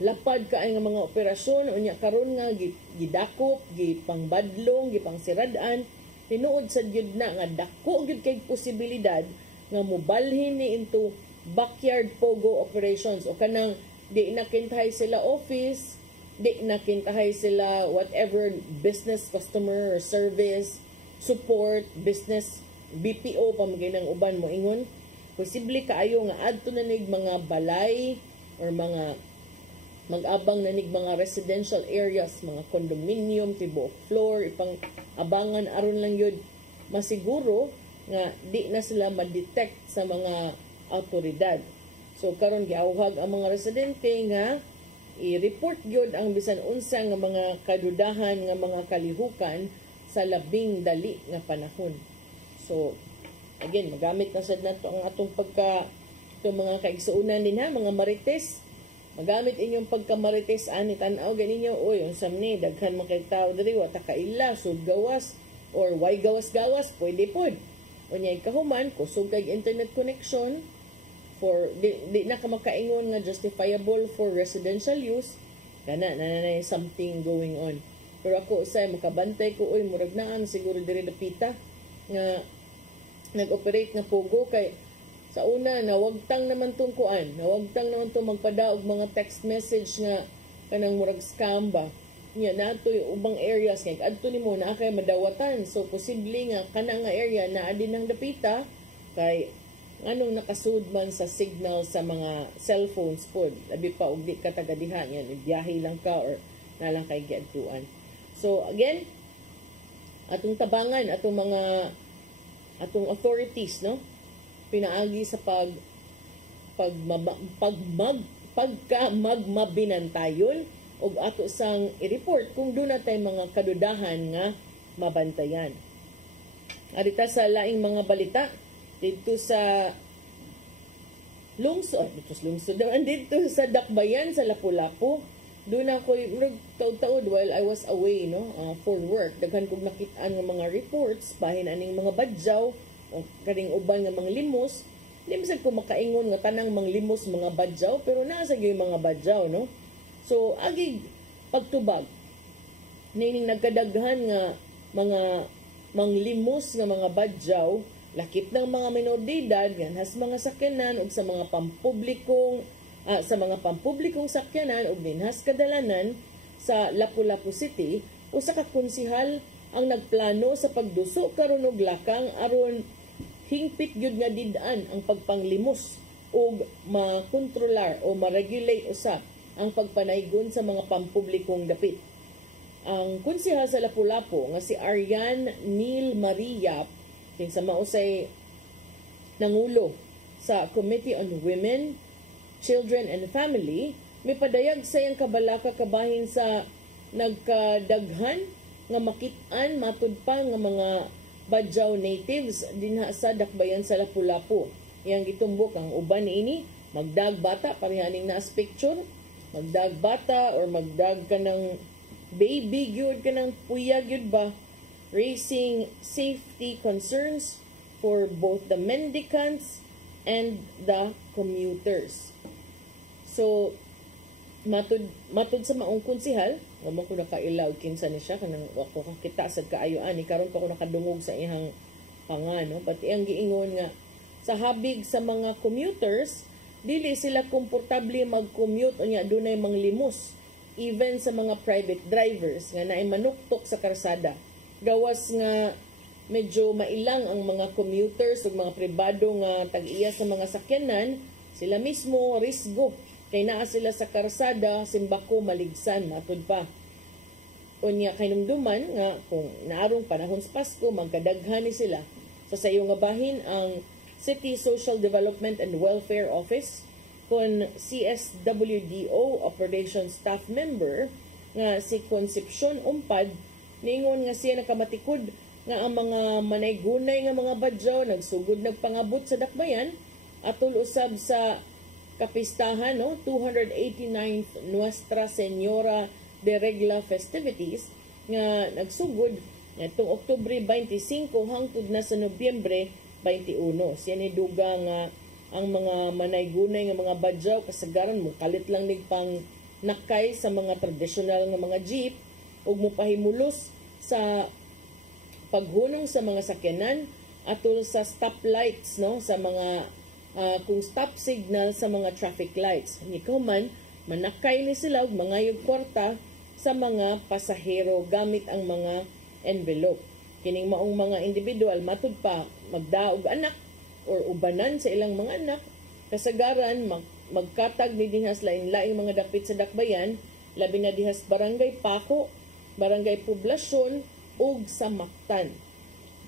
lapad kaay nga mga operasyon unya karon nga gidakop gipangbadlong gipangsiradan tinuod sad gyud na nga dako gyud kay posibilidad nga mobalhin ni into backyard pogo operations o kanang di nakintahay sila office, di nakintahay sila whatever business, customer or service, support, business, BPO, pamagay ng uban mo ingon. Posible kaayo nga adto na nig mga balay or mga mag-abang na nig mga residential areas, mga condominium, tibuok floor, ipang abangan aron lang yun masiguro nga di na sila ma-detect sa mga autoridad. So karon giawhag ang mga residente nga i-report gyud ang bisan unsa nga mga kadudahan nga mga kalihukan sa labing dali nga panahon. So again, magamit na sad nato ang atong itong mga kaigsuunan din ha, mga marites. Magamit inyong pagkamarites ani tan-aw ganinyo oy unsam ni daghan man kay tawo diri wa ta kaila sud gawas or why gawas-gawas pwede pod. Unyay kahuman kusog kay internet connection for di na ka makaingon nga justifiable for residential use kana na something going on. Pero ako usay makabantay ko oy murag naan siguro diri dapita nga nag-operate nga pogo kay Sa una, nawagtang naman tong kuan, nawagtang naman tong magpadaog mga text message nga kanang murag scam ba. Nya nato ubang areas kay adto nimo na kay madawatan. So posible nga kana nga area naa din ang dapita kay anong nakasud man sa signal sa mga cellphones pod. Labi pa og di ka taga diha yan, ibiyahe lang ka or nalang kay giadtuan. So again, atong tabangan atong authorities, no, pinaagi sa pagmabinantayon og ato sang i-report kung doon natay mga kadudahan nga mabantayan. Arita sa laing mga balita dito sa lungsod dito sa Dakbayan sa Lapu-Lapu. Doon ako taud-taud while I was away, no, for work, daghan kog nakitaan nga mga reports bahin aning mga badyaw o kaning uban nga mga limos. Di masag ko makaingon nga tanang mga limos mga badyaw, pero nasa gyud mga badyaw, no. So agi pagtubag nining nagkadaghan nga mga manglimos nga mga badyaw, lakip ng mga minor de edad has mga sakyanan ug sa mga pampublikong sakyanan ug dinhas kadalanan sa Lapu-Lapu City. Usa ka konsehal ang nagplano sa pagduso karon og lakang aron hingpit gyud nga did-an ang pagpanglimos ug makontrolar o ma-regulate usab ang pagpanaygon sa mga pampublikong dapit. Ang konsehal sa Lapu-Lapu nga si Arian Neil Maria kinsa mausay nangulo sa Committee on Women, Children and Family, may padayag sa iyang kabalaka kabahin sa nagkadaghan nga makit-an matud pa nga mga Badyaw natives dinha sa Dakbayan sa Lapu-Lapu. Iyang gitumbok ang uban niini magdagbata parehaning naas picture, magdagbata or magdag ka ng baby gyud ka ng puya gyud ba, raising safety concerns for both the mendicants and the commuters. So matud sa maong konsehal, mo ko nakailaw kinsa ni siya kanang wako kita sad kaayo ani karon pa ko nakadungog sa iyang pangano, but iyang giingon nga sa habig sa mga commuters dili sila komportable mag-commute unya dunay manglimos even sa mga private drivers nga naay manuktok sa karsada. Gawas nga medyo mailang ang mga commuters ug mga pribado nga tag-iya sa mga sakyanan, sila mismo risgo kay naa sila sa karsada simbako maligsan matud pa. Unya kay numduman nga kung naarong panahon sa Pasko magkadaghan ni sila sa sayo nga bahin ang City Social Development and Welfare Office kon CSWDO Operation Staff Member nga si Concepcion Umpad niingon nga siya nakamatikod nga ang mga manaygunay nga mga badyaw nagsugod nagpangabot sa Dakbayan atol usab sa kapistahan, no, 289th Nuestra Señora de Regla festivities nga nagsugod itong Oktubre 25 hangtod na sa Nobyembre 21. Siya ni duga nga ang mga manaygunay nga mga badyaw kasagaran mo kalit lang nig pang nakay sa mga tradisyonal nga mga jeep ug mopahimulos sa paghunong sa mga sakyanan atol sa stoplights, no, sa mga kung stop signal sa mga traffic lights. Ikaw man, manakay ni sila og mangayog kwarta sa mga pasahero gamit ang mga envelope. Kining maong mga individual matud pa magdaog anak or ubanan sa ilang mga anak, kasagaran magkatag ni dihas lain-laing mga dapit sa Dakbayan, labi na dihas Barangay Pako, Barangay Poblasyon ug sa Mactan.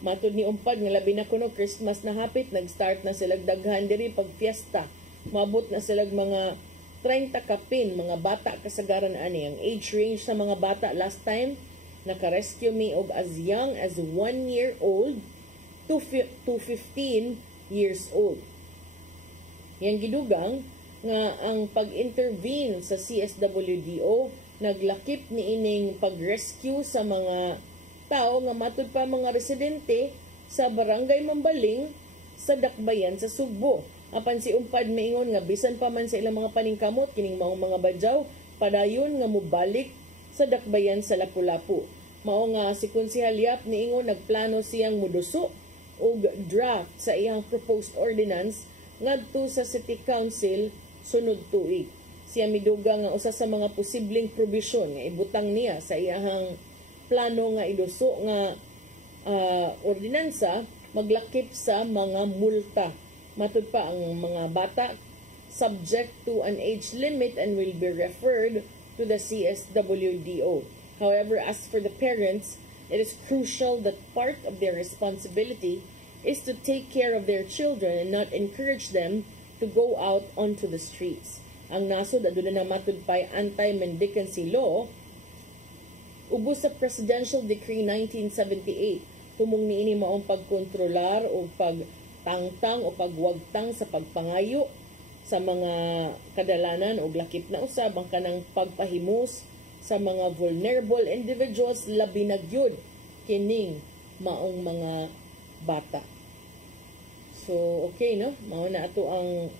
Matud ni Umpad nga labi na kuno Christmas na hapit, nag-start na sila daghan diri pag fiesta. Mabot na sila mga 30 kapin, mga bata kasagaran ani. Ang age range sa mga bata last time naka-rescue me og as young as 1 year old to 15 years old. Yang gidugang nga ang pag-intervene sa CSWDO naglakip ni ining pag-rescue sa mga tao nga matud pa mga residente sa Barangay Mambaling sa Dakbayan sa Sugbo. Apan si Umpad maingon nga bisan pa man sa ilang mga paningkamot kining maong mga badyaw padayon nga mobalik sa Dakbayan sa Lapu-Lapu. Mao nga si Konsehal Yap niingon nagplano siyang muduso og draft sa iyang proposed ordinance ngadto sa City Council sunod tuig. Siya miduga nga usa sa mga posibleng probisyon nga ibutang niya sa iyahang plano nga iduso nga ordinansa maglakip sa mga multa. Matud pa ang mga bata subject to an age limit and will be referred to the CSWDO. However, as for the parents, it is crucial that part of their responsibility is to take care of their children and not encourage them to go out onto the streets. Ang nasod aduna na matud pay anti-mendicancy law ubos sa Presidential Decree 1978 tumong niini maong pagkontrolar o pagtangtang o pagwagtang sa pagpangayo sa mga kadalanan o lakip na usab ang kanang pagpahimos sa mga vulnerable individuals labi na gyud kining maong mga bata. So okay no, mao na ato ang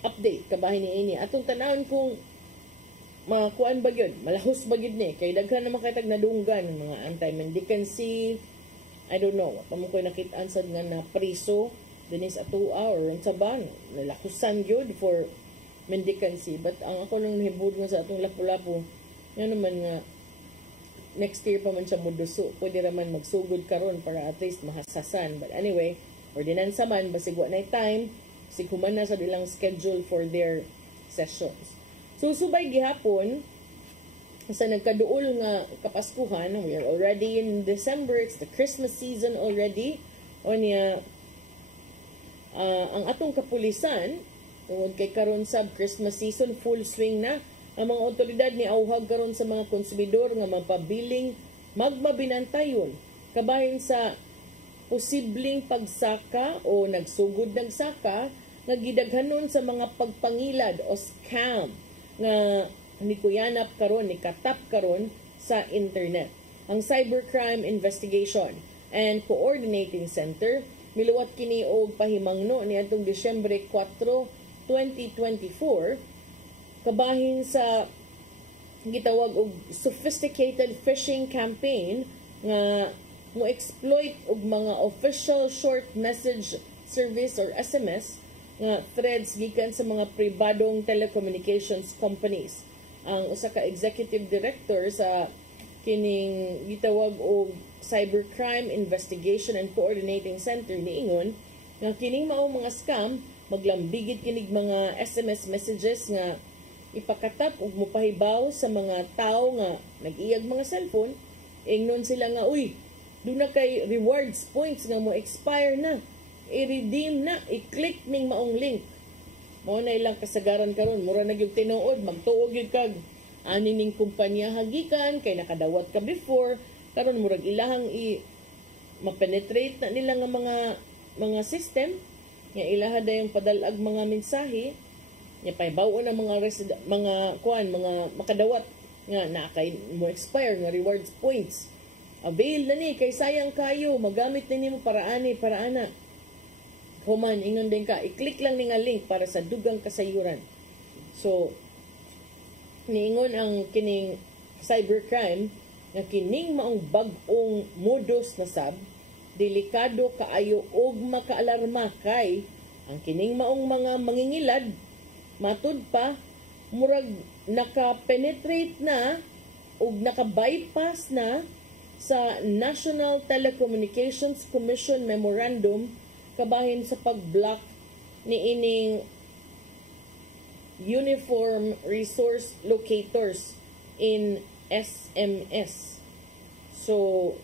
update kabahin niini. Atong tanawon kung makuan ba gyud, malahos ba gyud ni kay daghan na makitag nadunggan mga anti-mendicancy. I don't know, pa mo koy nakit-an sad nga na priso dinis atua or unsa ba nalakusan gyud for mendicancy. But ang ako nang nahibud nga sa atong lapu-lapu nga naman nga next year pa man siya muduso, pwede raman magsugod karon para at least mahasasan. But anyway, ordinansa man basig wa nay time, basig human na sa ilang schedule for their sessions. So subay gihapon sa nagkaduol nga kapaskuhan, we are already in December, it's the Christmas season already. O niya ang atong kapulisan tungod kay karon sab Christmas season, full swing na. Ang mga otoridad ni auhag karon sa mga konsumidor nga mapabiling magmabinantayon kabahin sa posibleng pagsaka o nagsugod ng saka nga gidaghanon sa mga pagpangilad o scam nga nikuyanap karon, nikatap karon sa internet. Ang Cybercrime Investigation and Coordinating Center miluwat kini og pahimangno niadtong Disyembre 4, 2024 kabahin sa gitawag og sophisticated phishing campaign nga mo exploit og mga official short message service or SMS nga threads gikan sa mga pribadong telecommunications companies. Ang usa ka executive director sa kining gitawag og Cybercrime Investigation and Coordinating Center niingon nga kining maong mga scam maglambigit kinig mga SMS messages nga ipakatap ug mopahibaw sa mga tao nga nag-iyag mga cellphone. Ingnon sila nga uy, doon na kay rewards points nga mo expire na, i-redeem na, i-click ning maong link. Mao na ilang kasagaran karon, mura na gyud tinuod, magtuog gyud kag ani ning kumpanya hagikan kay nakadawat ka before, karon murag ilahang ma-penetrate na nila nga mga system, nga ilaha dayong padalag mga mensahe, nya pahibaw na mga mga makadawat nga na kay mo expire nga rewards points. Avail na ni kay sayang kayo, magamit na nimo para ana. Human ingon din ka, i-click lang ni nga link para sa dugang kasayuran. So niingon ang kining cybercrime nga kining maong bag-ong modus na sab delikado kaayo og makaalarma kay ang kining maong mga mangingilad matud pa murag naka-penetrate na ug naka-bypass na sa National Telecommunications Commission Memorandum kabahin sa pag-block ni ining Uniform Resource Locators in SMS. So,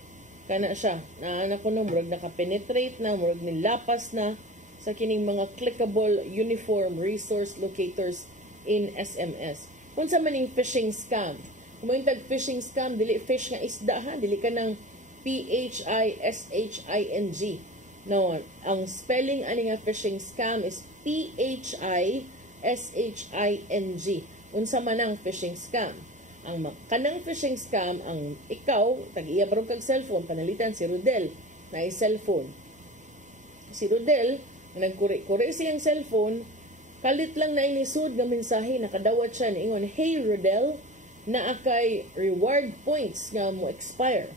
kana siya. Naana ko na, murag naka-penetrate na, murag nilapas na sa kining mga clickable Uniform Resource Locators in SMS. Kung sa maning phishing scam, kung may phishing scam, dili fish nga isda ha, dili ka ng PHISHING. No, ang spelling ani nga phishing scam is PHISHING. Unsa man ang phishing scam? Ang kanang phishing scam, ang ikaw tag-iya barog kag cellphone, panalitan si Rodel na cellphone. Si Rodel nagkuri-kuri siyang cellphone, kalit lang na inisud nga mensahe, nakadawat siya niingon, "Hey Rodel, naa kay reward points nga mo expire."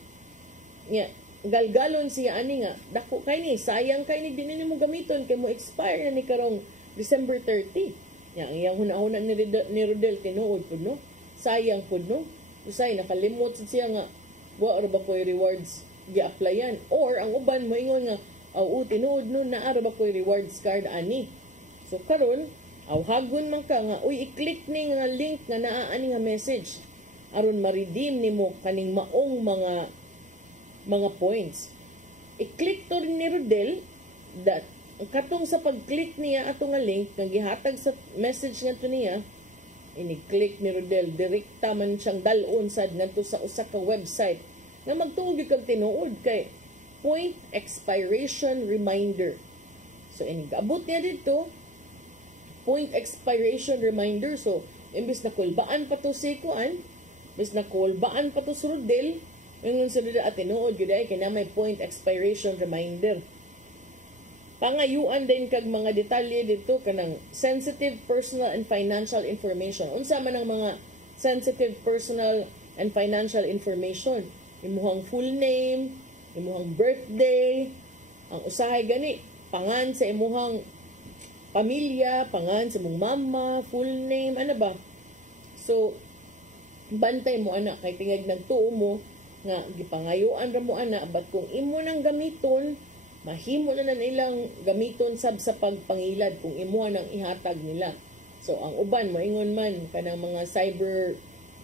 Nya galgalon siya ani nga, dako kay ni, sayang kay ni dinhi mo gamiton kay mo expire na ni karong December 30. Yang iyang hunahuna ni Rodel tinuod po, no? Sayang po, no? Usay, nakalimot siya nga, wa ba ko'y rewards gi-applyan? Or, ang uban mo ingon nga, tinuod no, naara ba ko'y rewards card ani? So, karon hagon man ka nga, i-click ni nga link nga naaani nga message aron ma-redeem nimo kaning maong mga points. I-click to ni Rodel that katong sa pag-click niya ato nga link nga gihatag sa message nga to niya, ini-click ni Rodel direkta man siyang dalon sad ngadto sa usa ka website nga magtuog kag tinuod kay point expiration reminder. So inigabot niya dito point expiration reminder. So imbis na kulbaan pa to si kuan, imbis na kulbaan pa to si Rodel, yung sa Rodel at tinuod gyud ay kay na may point expiration reminder. Pangayuan din kag mga detalye dito kanang sensitive personal and financial information. Unsa man ang mga sensitive personal and financial information? Imuhang full name, imuhang birthday, ang usahay gani, pangan sa imuhang pamilya, pangan sa imong mama, full name, ano ba? So, bantay mo anak kay tingag nagtuo mo nga gipangayuan ra mo anak, but kung imo nang gamiton, mahimo na nilang gamiton sab sa pagpangilad kung imo nang ihatag nila. So, ang uban moingon man kanang mga cyber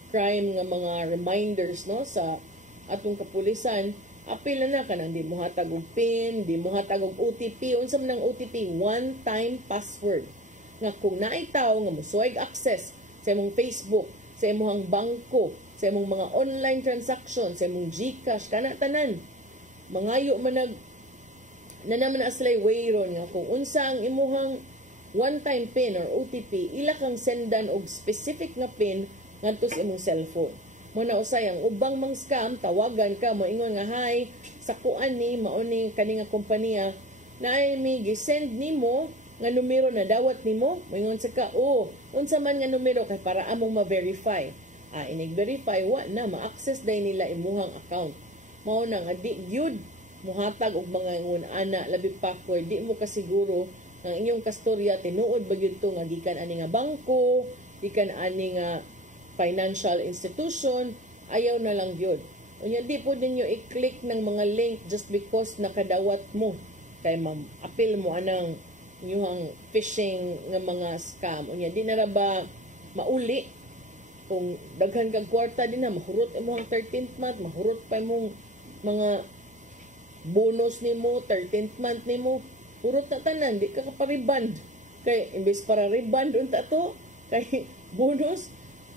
crime nga mga reminders no sa atong kapulisan, apil na kanang di mo hatag og PIN, di mo hatag og OTP. Unsa man ang OTP? One-time password. Nga kung naay tawo nga mosuwag access sa imong Facebook, sa imong bangko, sa imong mga online transaction, sa imong GCash, kana tanan. Mangayo man na naman na sila'y way ron nga kung unsa ang imuhang one-time PIN or OTP, ila kang sendan og specific nga PIN ngadto sa imong cellphone. Muna usay ang ubang mang scam, tawagan ka, moingon nga, hi, sa kuan ni, mauni kaninga kompanya, na ay may gisend ni mo, nga numero na dawat ni mo, moingon sa ka, unsa man nga numero, kay para among ma-verify. Inig-verify, na, ma-access day nila imuhang account. Mao na nga, di, yun, muhatag og mga ngun ana, labi pa di mo kasiguro, ang inyong kastorya, tinuod ba yun to, nga gikan ani nga bangko, gikan ani nga financial institution, ayaw na lang yun. Unya, di po ninyo i-click ng mga link just because nakadawat mo. Kay apil mo anang inyong phishing ng mga scam. Unya, di na ba mauli? Kung daghan kag kwarta din na, mahurot mo ang 13th month, mahurot pa mong mga bonus ni mo, 13th month ni mo, hurot na tanan, di ka kapariband. Kay, imbes para riband, unta to, kay bonus,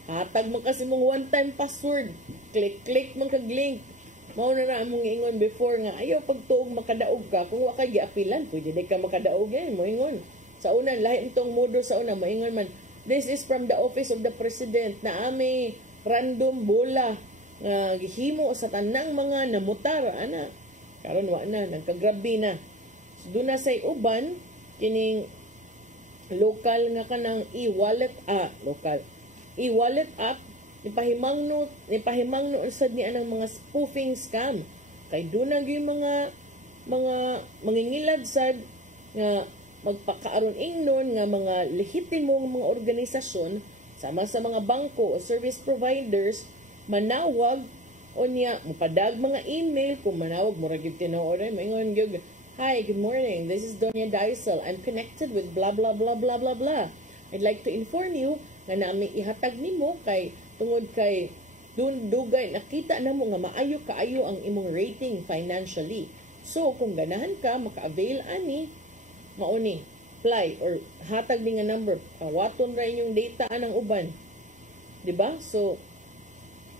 hatag mo kasi mong one-time password. Click mong kag-link. Mao na among ingon before nga, ayaw pagtuog makadaog ka. Kung wakay giapilan, pwede di ka makadaog yan. Mo ingon. Sa unan, lahi itong modo sa una, maingon man, this is from the office of the president na ami random bola nga gihimo sa tanang mga namutar. Ana, karon wa na, nagkagrabe na. So, doon na say uban, kining local nga kanang e-wallet, e-wallet app, nipahimangno usad ni anang mga spoofing scam. Kay doon na yung mga mangingilad sad nga magpakaaron ingnon nga mga lehitimong mga organisasyon sama sa mga bangko o service providers manawag o niya mupadag mga email kung manawag mo ra gyud tinuod ay maingon gyud, hi, good morning, this is Donya Daisel, I'm connected with blah blah blah blah blah blah. I'd like to inform you nga nami ihatag nimo kay tungod kay dugay nakita namo nga maayo kaayo ang imong rating financially. So kung ganahan ka maka-avail ani mauni apply or hatag ni nga number kawaton ra inyong data anang uban. Di ba? So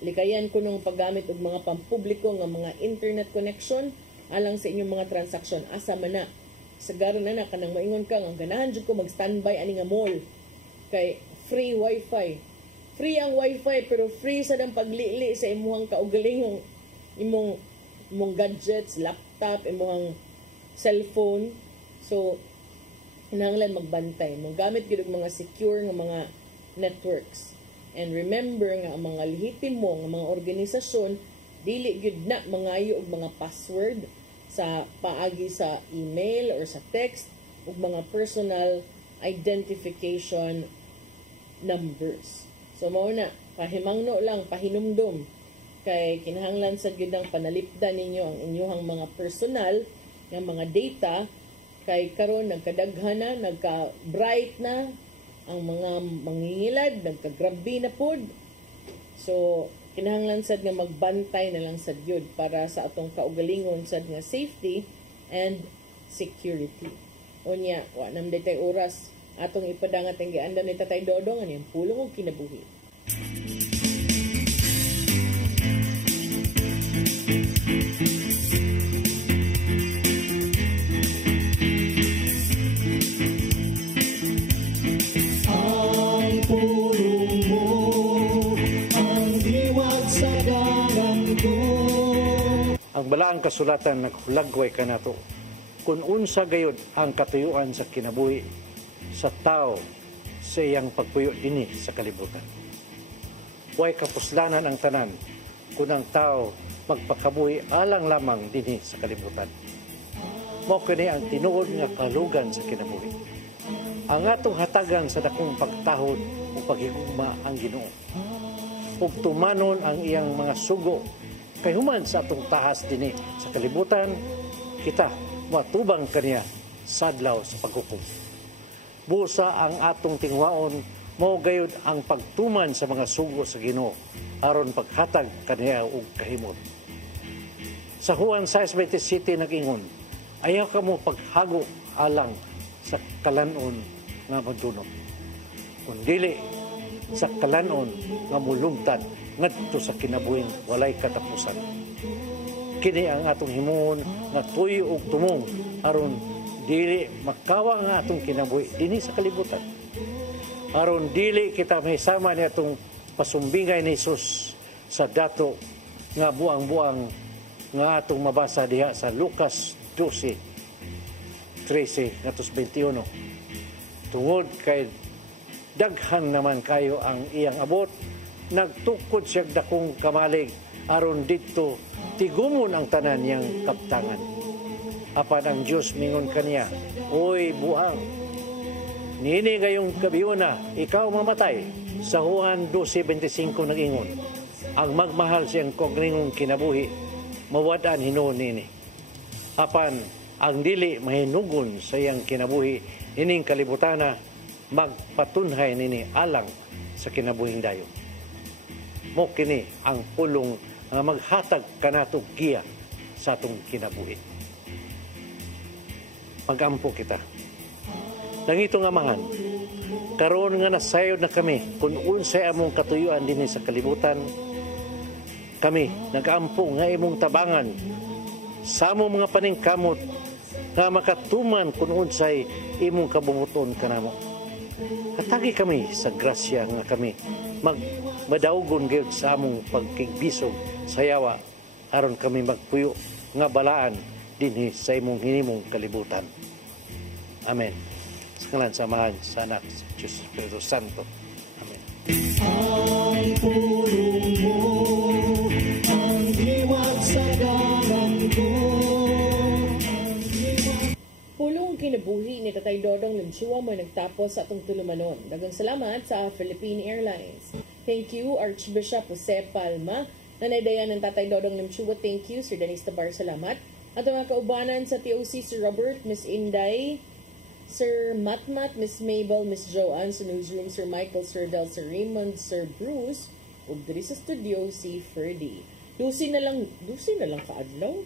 likayan ko nung paggamit og mga pampubliko nga mga internet connection alang sa inyong mga transaction asa man na sagaron na kanang maingon ka nga ganahan jud ko mag-standby ani nga mall kay free wifi. Free ang wifi pero free sa dang paglili sa imuhang kaugalingong imong gadgets, laptop, imuhang cellphone. So kinahanglan magbantay. Gamit gyud og mga secure nga mga networks. And remember nga ang mga lehitimo nga mga organisasyon dili gyud na mangayo og mga password sa paagi sa email or sa text ug mga personal identification numbers. So mao na, pahimangno lang, pahinumdum kay kinahanglan sa gyud ang panalipdan ninyo ang inyong mga personal nga mga data kay karon nagkadaghan na, nagka-bright na ang mga mangingilad, nagka-grabe na pod. So kinahanglan sad nga magbantay na lang sad gyud para sa atong kaugalingon sad nga safety and security. Unya, wa nam day tay oras atong ipadangat ang giandan ni Tatay Dodong ang pulong og kinabuhi. Ang pulong mo, ang diwag sa dalan ko. Ang balaang kasulatan naghulagway kanato kung unsa gayud ang katuyuan sa kinabuhi sa tao sa iyang pagpuyo dinhi sa kalibutan. Way kapuslanan ang tanan kung ang tao magpakabuhi alang lamang dinhi sa kalibutan. Mao kini ang tinuod nga kalugan sa kinabuhi. Ang atong hatagan sa dakong pagtahod o paghigugma ang Ginoo. Ug tumanon ang iyang mga sugo kay human sa atong tahas dinhi sa kalibutan, kita matubang kaniya sa adlaw sa paghukom. Busa ang atong tingwaon mao gayud ang pagtuman sa mga sugo sa Ginoo aron paghatag kaniya og kahimot. Sa Juan 6:27 nag-ingon, ayaw ka mo paghago alang sa kalanon nga madunong. Kung dili sa kalanon nga mulungtad ngadto sa kinabuhing walay katapusan. Kini ang atong himuon nga tuyo og tumong aron dili makawa nga atong kinabuhi dinhi sa kalibutan. Aron dili kita mahisama ni atong pasumbingay ni Jesus sa dato nga buang-buang nga atong mabasa diha sa Lucas 12:13-21. Tungod kay daghan naman kayo ang iyang abot, nagtukod siya dakong kamalig aron didto tigumon ang tanan niyang kaptangan. Apan ang Diyos mingon kaniya, oy buang, nini gayong kabiuna, ikaw mamatay. Sa Juan 12:25 nag-ingon, ang magmahal siyang kogningong kinabuhi, mawadaan hinuon nini. Apan ang dili mahinugon sa iyang kinabuhi, ining kalibutana, magpatunhay nini alang sa kinabuhing dayon. Mo kini ang pulong nga maghatag kanato giya sa atong kinabuhi. Magampo kita. Nangitong amahan, karon nga nasayod na kami kung unsay among katuyuan dinhi sa kalibutan, kami nag-ampo nga imong tabangan sa among mga paningkamot nga makatuman kung unsay imong kabubuton kanamo. Katagi kami sa grasya nga kami madaugon gyud sa among pagkigbisog sa yawa aron kami magpuyo nga balaan dinhi sa imong hinimong kalibutan. Amen. Sa ngalan sa Amahan, sa Anak, sa Diyos Espiritu Santo. Amen. Ang pulong mo, ang diwag sa dalan ko. Pulong kinabuhi ni Tatay Dodong Limsua mo nagtapos sa atong tulumanon. Daghang salamat sa Philippine Airlines. Thank you, Archbishop Jose Palma. Nanaydayan ng Tatay Dodong Limsua. Thank you, Sir Dennis Tabar. Salamat. At mga kaubanan sa TOC, Sir Robert, Miss Inday, Sir Matmat, Miss Mabel, Miss Joanne, sa newsroom, Sir Michael, Sir Del, Sir Raymond, Sir Bruce, ug diri sa studio, si Ferdy. Dusi na lang kaadlaw.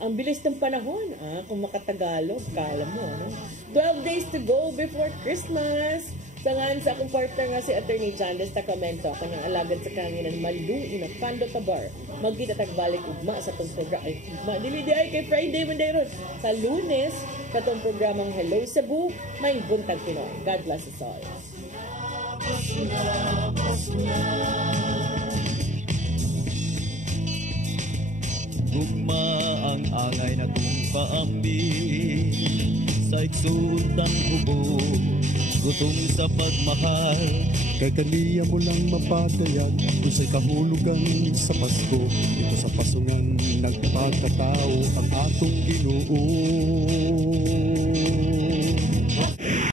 Ang bilis ng panahon, kung makatagalog, kala mo, no? 12 days to go before Christmas. Sangan sa akong partner nga si Attorney John Destacamento, kanyang alagad sa kanginan Malu na Pando Tabar. Magkita tagbalik ugma sa itong programa. Ay, ugma, dili ay kay Friday, Monday ron. Sa Lunes, katong programang Hello Cebu, may buntag Pinoy. God bless us all. Gugma ang angay na tong paambi sa iksuntang hubog, gutom sa pagmahal. Kay kaniya mo lang mapatayag kung sa'y kahulugan sa Pasko. Ito sa pasungan nagpagkatao ang atong Ginoo.